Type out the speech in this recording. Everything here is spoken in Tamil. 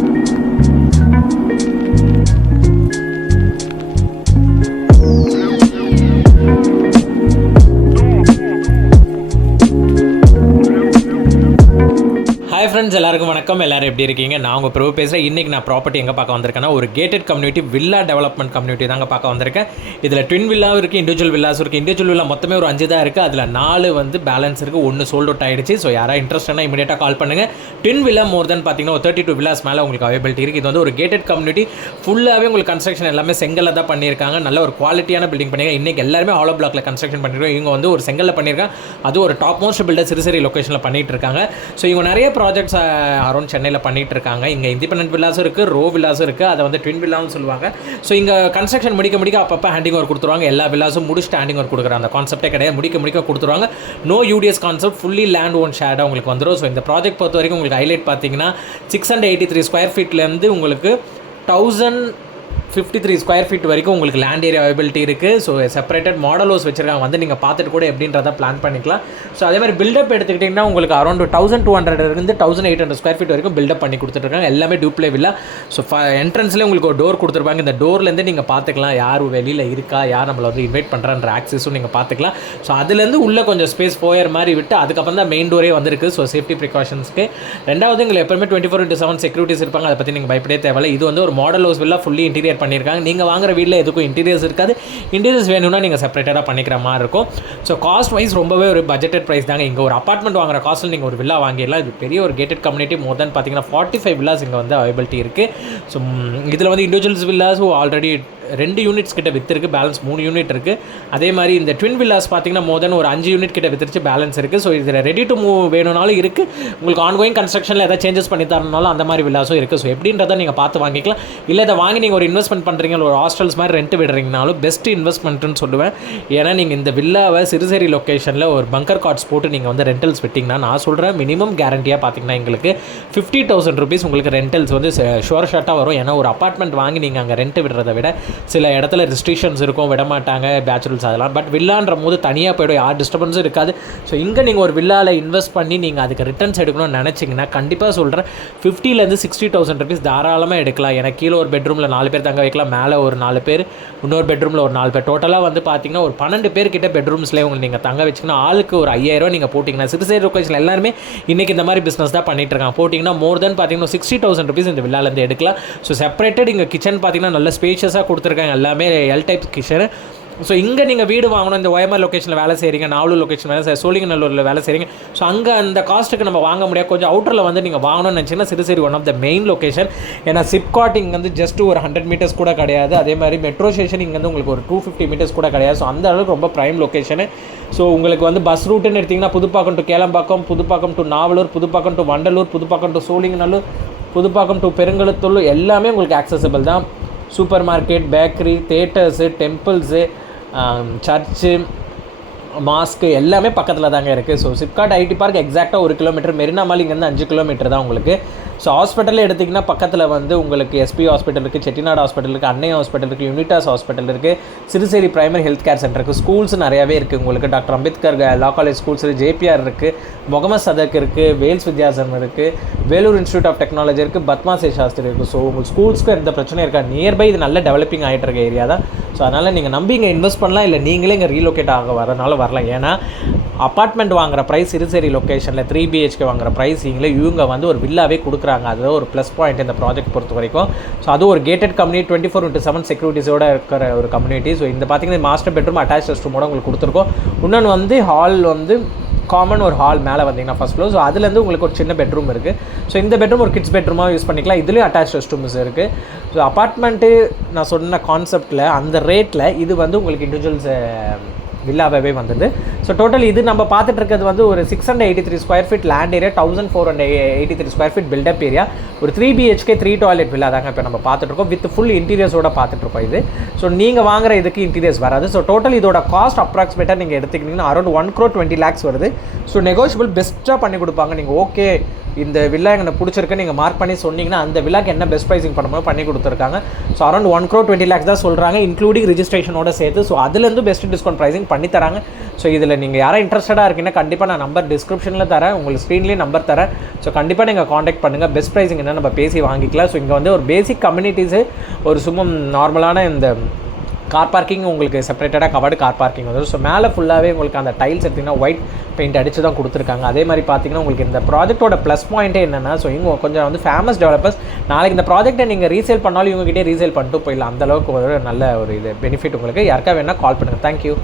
ஹாய் ஃப்ரெண்ட்ஸ், எல்லாருக்கும் வணக்கம். எல்லோரும் எப்படி இருக்கீங்க? நான் உங்கள் பிரபு பேசுகிறேன். இன்றைக்கி நான் ப்ராப்பர்ட்டி எங்கே பார்க்க வந்திருக்கேன்னா, ஒரு gated community villa development community தாங்க பார்க்க வந்திருக்கேன். இதில் ட்வின் வில்லாவும் இருக்குது, இண்டிவிஜுவல் வில்லாஸும் இருக்குது. இண்டிவிஜுவல் வில்லா மொத்தமே ஒரு 5 தான் இருக்குது. அதில் 4 வந்து பேலன்ஸ் இருக்குது, 1 சோல்ட் அவுட் ஆகிடுச்சு. ஸோ யாராவது இன்ட்ரெஸ்ட்னா இமீடியட்டாக கால் பண்ணுங்கள். ட்வின் வில்லா மோர் தென் பார்த்தீங்கன்னா ஒரு 32 வில்லாஸ் மேலே உங்களுக்கு அவைபிலிட்டி இருக்குது. இது வந்து ஒரு கேட்டட் கம்யூனிட்டி. ஃபுல்லாகவே உங்களுக்கு கன்ஸ்ட்ரக்ஷன் எல்லாமே செங்கல்ல தான் பண்ணியிருக்காங்க. நல்ல ஒரு குவாலிட்டியான பில்டிங் பண்ணியிருக்காங்க. இன்றைக்கி எல்லாருமே ஹாலோ பிளாக்ல கன்ஸ்ட்ரக்ஷன் பண்ணியிருக்காங்க. இவங்க வந்து ஒரு செங்கல்ல பண்ணியிருக்காங்க. அது ஒரு டாப் மோஸ்ட் பில்டர் சிறுசேரி லொக்கேஷனில் பண்ணிட்டு இருக்காங்க. ஸோ இவங்க நிறைய ப்ராஜெக்ட்ஸ் அரௌண்ட் சென்னையில் பண்ணிகிட்டு இருக்காங்க. இங்கே இண்டிபெண்டன்ட் வில்லாஸும் இருக்குது, ரோ வில்லாஸும் இருக்குது. அதை வந்து ட்வின் வில்லாவும் சொல்லுவாங்க. ஸோ இங்கே கன்ஸ்ட்ரக்ஷன் முடிக்க அப்பப்போ ஹேண்டிங் ஒர்க் கொடுத்துருவாங்க. எல்லா வில்லாஸும் முடிச்சுட்டு ஹேண்டிங் ஒர்க் கொடுக்குறாங்க. அந்த கான்செப்டே கிடையாது, முடிக்க கொடுத்துருவாங்க. No UTS concept, fully land own ஷேடாக உங்களுக்கு வந்துடும். ஸோ இந்த ப்ராஜெக்ட் பொறுத்த வரைக்கும் உங்களுக்கு ஹைலைட் பார்த்தீங்கன்னா 683 ஸ்கொயர் ஃபீட்லேருந்து உங்களுக்கு 1053 ஸ்கொயர் ஃபீட் வரைக்கும் உங்களுக்கு லேண்ட் ஏரியா அவைபிலிட்டி இருக்குது. ஸோ செப்பரேட்டட் மாடல் ஹவுஸ் வச்சிருக்காங்க. வந்து நீங்கள் பார்த்துட்டு கூட எப்படின்றத பிளான் பண்ணிக்கலாம். ஸோ அதே மாதிரி பில்டப் எடுத்துக்கிட்டிங்கன்னா உங்களுக்கு அரௌண்ட் 1200 இருந்து 1800 ஸ்கொயர் ஃபீட் வரைக்கும் பில்டப் பண்ணி கொடுத்துருக்காங்க. எல்லாமே டூப்ளே வில்லா. ஸோ என்ட்ரன்ஸ்லேயே உங்களுக்கு ஒரு டோர் கொடுத்துருப்பாங்க. இந்த டோர்லேருந்து நீங்கள் பார்த்துக்கலாம் யார் வெளியில் இருக்கா, யார் நம்மளை வந்து இன்வைட் பண்ணுறான்ற ஆக்சஸும் நீங்கள் பார்த்துக்கலாம். ஸோ அதுலேருந்து உள்ளே கொஞ்சம் ஸ்பேஸ் போயர் மாதிரி விட்டு அதுக்கப்புறம் தான் மெயின் டோரே வந்திருக்கு. ஸோ சேஃப்டி ப்ரிகாஷன்ஸ்க்கு. ரெண்டாவது உங்களுக்கு எப்பவுமே 24/7 செக்யூரிட்டிஸ் இருப்பாங்க. அதை பற்றி நீங்கள் பயப்படே தேவையில்லை. இது வந்து ஒரு model house villa, fully interior பண்ணியிருக்காங்க. நீங்கள் வாங்குற வீட்டில் எதுக்கும் இன்டீரியர்ஸ் இருக்காது. இன்டீரியர்ஸ் வேணும்னா நீங்கள் செப்பரேட்டடாக பண்ணிக்கிற மாதிரி இருக்கும். ஸோ காஸ்ட் வைஸ் ரொம்பவே ஒரு பட்ஜெட்டட் ப்ரைஸ் தாங்க. இங்கே ஒரு அப்பார்ட்மெண்ட் வாங்குற காஸ்ட்டில் நீங்கள் ஒரு வில்லா வாங்கிடலாம். இது பெரிய ஒரு கேட்டட் கம்யூனிட்டி. மோர் தென் பார்த்தீங்கன்னா 45 வில்லாஸ் இங்கே வந்து அவைபிலிட்டி இருக்குது. ஸோ இதில் வந்து இண்டிவிஜுவல்ஸ் வில்லாஸ் ஆல்ரெடி 2 யூனிட்ஸ் கிட்ட விற்றுருக்கு, பேலன்ஸ் 3 யூனிட் இருக்குது. அதே மாதிரி இந்த ட்வின் வில்லாஸ் பார்த்தீங்கன்னா மோர் தென் ஒரு 5 யூனிட் கிட்ட விற்றுச்சு, பேலன்ஸ் இருக்குது. ஸோ இதில் ரெடி டு மூவ் வேணும்னாலும் இருக்குது. உங்களுக்கு ஆன்கோயிங் கன்ஸ்ட்ரக்ஷனில் எதாவது சேஞ்சஸ் பண்ணி தரணும்னாலும் அந்த மாதிரி வில்லாஸும் இருக்குது. ஸோ எப்படின்றத நீங்கள் பார்த்து வாங்கிக்கலாம். இல்லை இதை வாங்கி நீங்கள் ஒரு இன்வெஸ்ட்மெண்ட் பண்ணுறீங்க, ஒரு ஹாஸ்டல்ஸ் மாதிரி ரெண்ட் விடுறீங்கனாலும் பெஸ்ட் இன்வெஸ்ட்மெண்ட்டுன்னு சொல்லுவேன். ஏன்னா நீங்கள் இந்த வில்லாவை சிறுசேரி லொக்கேஷனில் ஒரு பங்கர் கார்ட்ஸ் போட்டு நீங்கள் வந்து ரெண்டல்ஸ் விட்டிங்கன்னா நான் சொல்கிறேன் மினிமம் கேரண்டியாக பார்த்தீங்கன்னா எங்களுக்கு 50,000 rupees உங்களுக்கு ரெண்டல்ஸ் வந்து ஷோர் ஷார்ட்டாக வரும். ஏன்னா ஒரு அப்பார்ட்மெண்ட் வாங்கி நீங்கள் அங்கே ரெண்ட் விடுறதை விட சில இடத்துல ரெஸ்ட்ரிக்ஷன்ஸ் இருக்கும், விடமாட்டாங்க பேச்சுலர்ஸ் அதெல்லாம். பட் வில்லான்ற போது தனியாக போய்டும், யார் டிஸ்டர்பன்ஸும் இருக்காது. ஸோ இங்கே நீங்கள் ஒரு வில்லாவில் இன்வெஸ்ட் பண்ணி நீங்கள் அதுக்கு ரிட்டர்ன்ஸ் எடுக்கணும்னு நினச்சிங்கன்னா கண்டிப்பாக சொல்கிறேன் 50,000 60,000 rupees தாராளமாக எடுக்கலாம். ஏன்னா கீழே ஒரு பெட்ரூமில் 4 பேர் தங்க வைக்கலாம், மேலே ஒரு 4 பேர், இன்னொரு பெட்ரூமில் ஒரு 4 பேர், டோட்டலாக வந்து பார்த்தீங்கன்னா ஒரு 12 பேர் கிட்ட பெட்ரூம்ஸ்லேயே உங்களுக்கு நீங்கள் தங்க வச்சிங்கன்னா ஆளுக்கு ஒரு 5,000 நீங்கள் போட்டிங்கன்னா சிறுசேரி லொக்கேஷன் எல்லாருமே இன்றைக்கி இந்த மாதிரி பிஸ்னஸ் தான் பண்ணிட்டு இருக்காங்க. போட்டிங்கன்னா மோர் தென் பார்த்தீங்கன்னா 60,000 rupees இந்த வில்லாலேருந்து எடுக்கலாம். ஸோ செப்பரேட்டட் இங்கே கிச்சன் பார்த்தீங்கன்னா நல்ல ஸ்பேஷியஸாக கொடுத்துருக்காங்க, எல்லாமே எல் டைப் கிச்சனு. ஸோ இங்கே நீங்கள் வீடு வாங்கணும், இந்த ஒயமர் லொக்கேஷனில் வேலை செய்கிறீங்க, நாவலூர் லொக்கேஷன் வேலை சோழிங்கநல்லூரில் வேலை செய்கிறீங்க. ஸோ அங்கே அந்த காஸ்ட்டுக்கு நம்ம வாங்க முடியாது. கொஞ்சம் அவுட்டரில் வந்து நீங்கள் வாங்கணும்னு நினச்சிங்கன்னா Siruseri one of the main location. ஏன்னா சிப்காட் இங்கே வந்து ஜஸ்ட் ஒரு 100 meters கூட கிடையாது. அதே மாதிரி மெட்ரோ ஸ்டேஷன் இங்கே வந்து உங்களுக்கு ஒரு 250 meters கூட கிடையாது. ஸோ அந்த அளவுக்கு ரொம்ப ப்ரைம் லொக்கேஷனு. ஸோ உங்களுக்கு வந்து பஸ் ரூட்டுன்னு எடுத்திங்கன்னா Pudupakkam to Kelambakkam, Pudupakkam to Navalur, Pudupakkam to Vandalur, Pudupakkam to Sholinganallur, Pudupakkam to Perungalathur எல்லாமே உங்களுக்கு ஆக்சசபிள் தான். Super market, bakery, theatres, temples, church, mask எல்லாமே பக்கத்தில் தாங்க இருக்குது. ஸோ சிப்காட் ஐடி பார்க் எக்ஸாக்டாக 1 kilometer, மெரினா மால் இங்கேருந்து 5 kilometer தான் உங்களுக்கு. ஸோ ஹாஸ்பிட்டலில் எடுத்திங்கன்னா பக்கத்தில் வந்து உங்களுக்கு எஸ்பி ஹாஸ்பிட்டல் இருக்குது, செட்டிநாடு ஹாஸ்பிட்டல் இருக்குது, அன்னை ஹாஸ்பிட்டல் இருக்குது, யூனிட்டாஸ் ஹாஸ்பிட்டல் இருக்குது, Siruseri primary health care centre இருக்குது, ஸ்கூல்ஸ் நிறையாவே இருக்குது உங்களுக்கு. டாக்டர் அம்பேத்கர் லா காலேஜ் ஸ்கூல்ஸ் இருக்குது, ஜேபிஆர் இருக்குது, முகமது சதக் இருக்குது, வேல்ஸ் வித்யாசம் இருக்குது, வேலூர் இன்ஸ்டியூட் ஆஃப் டெக்னாலஜி இருக்குது, பத்மாசே சாஸ்திரி இருக்குது. ஸோ உங்களுக்கு ஸ்கூல்ஸ்க்கு எந்த பிரச்சனையும் இருக்காது. நியர்பை இது நல்ல டெவலப்பிங் ஆகிட்டு இருக்க ஏரியா தான். ஸோ அதனால் நீங்கள் நம்பி இங்கே இன்வெஸ்ட் பண்ணலாம், இல்லை நீங்களே இங்கே ரீலோகேட் ஆக வரனால வரலாம். ஏன்னா அப்பார்ட்மெண்ட் வாங்குற ப்ரைஸ் சிறுசேரி லொக்கேஷனில் 3 BHK வாங்குற ப்ரைஸிங்கில் இவங்க வந்து ஒரு வில்லாவே கொடுக்குறாங்க. அதுதான் ஒரு ப்ளஸ் பாயிண்ட் இந்த ப்ராஜெக்ட் பொறுத்த வரைக்கும். ஸோ அது ஒரு கேட்டட் கம்யூனிட்டி, 24/7 செக்யூரிட்டிஸோட இருக்கிற ஒரு கம்யூனிட்டி. ஸோ இந்த பார்த்தீங்கன்னா மாஸ்டர் பெட்ரூம் அட்டாச் ரெஸ்ட்ரூமோட உங்களுக்கு கொடுத்துருக்கோம். இன்னொன்று வந்து ஹால் வந்து காமன் ஒரு ஹால் மேலே வந்தீங்கன்னா ஃபஸ்ட் ஃப்ளோர். ஸோ அதுலேருந்து உங்களுக்கு ஒரு சின்ன பெட்ரூம் இருக்குது. ஸோ இந்த பெட்ரூம் ஒரு கிட்ஸ் பெட்ரூமாக யூஸ் பண்ணிக்கலாம். இதுலேயும் அட்டாச் ரெஸ்ட் ரூம்ஸ் இருக்குது. ஸோ அப்பார்ட்மெண்ட்டு நான் சொன்ன கான்செப்டில் அந்த ரேட்டில் இது வந்து உங்களுக்கு இண்டிவிஜுவல்ஸ் வில்லாவே வந்தது. ஸோ டோட்டல் இது நம்ம பார்த்துட்டு இருக்கிறது வந்து ஒரு 683 square feet land area, 1483 square feet built-up area, ஒரு 3 BHK 3 டாய்லெட் வில்லா தாங்க இப்போ நம்ம பார்த்துட்ருக்கோம். வித் ஃபுல் இன்டீரியர்ஸோட பார்த்துட்ருக்கோம் இது. ஸோ நீங்கள் வாங்குற இதுக்கு இன்டீரியர்ஸ் வராது. ஸோ டோட்டல் இதோட காஸ்ட் அப்ராக்சிமேட்டாக நீங்கள் எடுத்துக்கிட்டிங்கன்னா அரௌண்ட் 1,20,00,000 வருது. ஸோ நெகோஷியபிள் பெஸ்ட்டாக பண்ணி கொடுப்பாங்க. நீங்கள் ஓகே இந்த வில்லா எனக்கு பிடிச்சிருக்கு நீங்கள் மார்க் பண்ணி சொன்னீங்கன்னா அந்த வில்லாக்கு என்ன பெஸ்ட் ப்ரைஸிங் பண்ணுமோ பண்ணி கொடுத்துருக்காங்க. ஸோ அரௌண்ட் 1,20,00,000 தான் சொல்கிறாங்க, இன்க்ளூடிங் ரிஜிஸ்ட்ரேஷனோட சேர்த்து. ஸோ அதுலேருந்து பெஸ்ட் டிஸ்கவுண்ட் ப்ரைஸிங் பண்ணி தராங்க. ஸோ இதில் நீங்கள் யாரும் இன்ட்ரெஸ்டடாக இருக்கீங்கன்னா கண்டிப்பாக நான் நம்பர் டிஸ்கிரிப்ஷனில் தரேன், உங்களுக்கு ஸ்க்ரீன்லேயும் நம்பர் தரேன். ஸோ கண்டிப்பாக நீங்கள் காண்டாக்ட் பண்ணுங்கள். பெஸ்ட் ப்ரைஸிங் என்ன நம்ம பேசி வாங்கிக்கலாம். ஸோ இங்கே வந்து ஒரு பேசிக் கம்யூனிட்டிஸு, ஒரு சும்மா நார்மலான இந்த கார் பார்க்கிங் உங்களுக்கு செப்பரேட்டடாக கவர்டு கார் பார்க்கிங் வந்து. ஸோ மேலே ஃபுல்லாகவே உங்களுக்கு அந்த டைல்ஸ் எடுத்திங்கன்னா ஒயிட் பெயிண்ட் அடித்து தான் கொடுத்துருக்காங்க. அதே மாதிரி பார்த்தீங்கன்னா உங்களுக்கு இந்த ப்ராஜெக்ட்டோட ப்ளஸ் பாயிண்ட்டே என்னென்னா, ஸோ இவங்க கொஞ்சம் வந்து ஃபேமஸ் டெவலப்பர்ஸ். நாளைக்கு இந்த ப்ராஜெக்ட்டை நீங்கள் ரீசேல் பண்ணாலும் இவங்ககிட்டே ரீசேல் பண்ணிட்டு போயிடலாம். அந்தளவுக்கு ஒரு நல்ல ஒரு இது பெனிஃபிட் உங்களுக்கு. யாருக்கா வேணால் கால் பண்ணுங்கள். தேங்க்யூ.